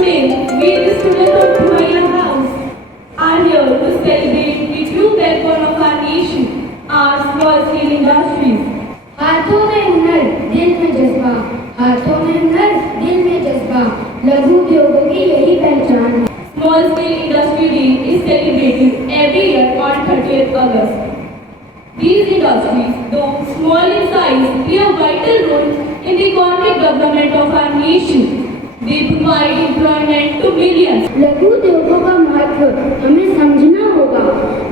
Today, we the students of Humayun House are here to celebrate the true backbone of our nation, our small scale industries. हाथों में हुनर, दिल में जज्बा, हाथों में हुनर, दिल में जज्बा, लघु उद्योगों की यही पहचान है। Small Scale Industry Day is celebrated every year on 30th August. These industries, though small in size, play a vital role in the economic development of our nation. They provide employment to millions. लघु उद्योगों का महत्व हमें समझना होगा।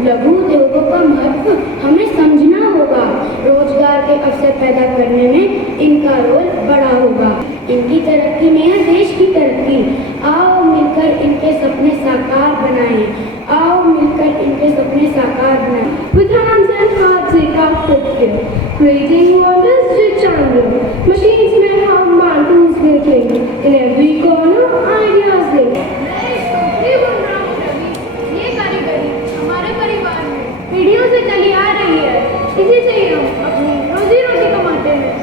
लघु उद्योगों का महत्व हमें समझना होगा। रोजगार के अवसर पैदा करने में इनका रोल बड़ा होगा। इनकी तरक्की में है देश की तरक्की। आओ मिलकर इनके सपने साकार बनाएं। आओ मिलकर इनके सपने साकार बनाएं। With hands and hearts we crafted here, creating wonders rich and real. Machines may have mantles glittering, in every corner ideas lay. ये कारीगरी हमारे परिवार में पीढ़ियों से चली आ रही है। इसी से ही हम अपनी रोजी रोटी कमाते हैं।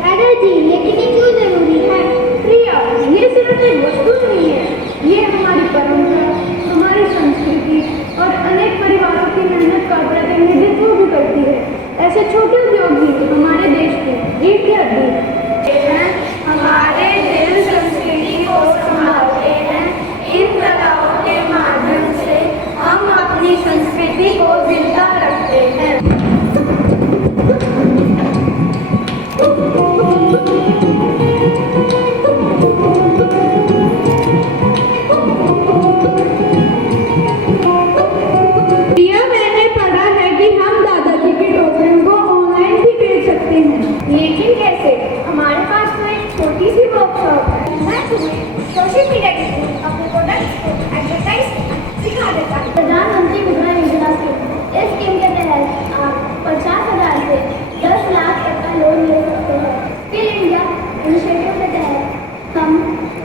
दादाजी, लेकिन ये क्यों जरूरी है? प्रिया, ये सिर्फ एक वस्तु नहीं है, ये हमारी परंपरा, हमारी संस्कृति और अनेक परिवारों की मेहनत का प्रतिनिधित्व भी करती है। ऐसे छोटे उद्योग भी हमारे देश की रीढ़ की हड्डी हैं। हमारे दिल संस्कृति को संभालते हैं। इन कलाओं के माध्यम से हम अपनी संस्कृति को जिंदा रखते हैं। प्रिया, मैंने पढ़ा है कि हम दादाजी के टोकन को ऑनलाइन भी बेच सकते हैं। लेकिन कैसे? हमारे पास तो एक छोटी सी वर्कशॉप है। मैं तुम्हें सोशल मीडिया के थ्रू अपने प्रोडक्ट्स को एडवर्टाइज सिखा देता हूँ। प्रधानमंत्री मुद्रा योजना स्कीम, इस स्कीम के तहत आप 50,000 से 10 लाख तक का लोन ले सकते हैं। स्किल इंडिया इनिशिएटिव के तहत हम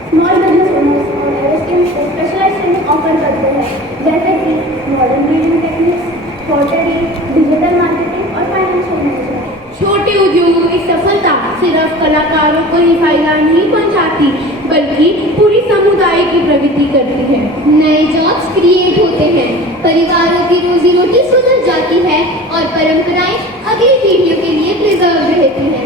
स्मॉल बिजनेस ओनर्स और स्कीम को स्पेशलाइज्ड ट्रेनिंग ऑफर करते हैं, जैसे कि modern building techniques, pottery, digital marketing और फाइनेंशियल मैनेजमेंट। छोटे उद्योगों की सफलता सिर्फ कलाकारों को ही फायदा नहीं पहुंचाती, बल्कि पूरी समुदाय की प्रगति करती है। नए जॉब्स क्रिएट होते हैं, परिवारों की रोजी रोटी सुधर जाती है और परंपराएं अगली पीढ़ियों के लिए प्रिजर्व रहती हैं।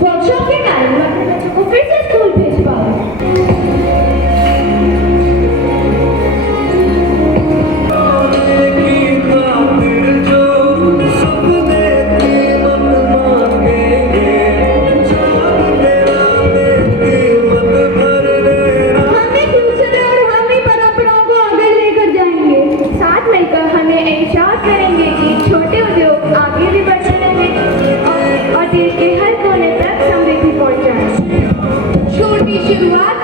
वर्कशॉप के कारण मैं अपने बच्चों को फिर से स्कूल भेज पाऊँ। करेंगे कि छोटे उद्योग आगे भी बढ़ते रहें और देश के हर कोने तक समृद्धि पहुंचाएं। छोटी शुरुआत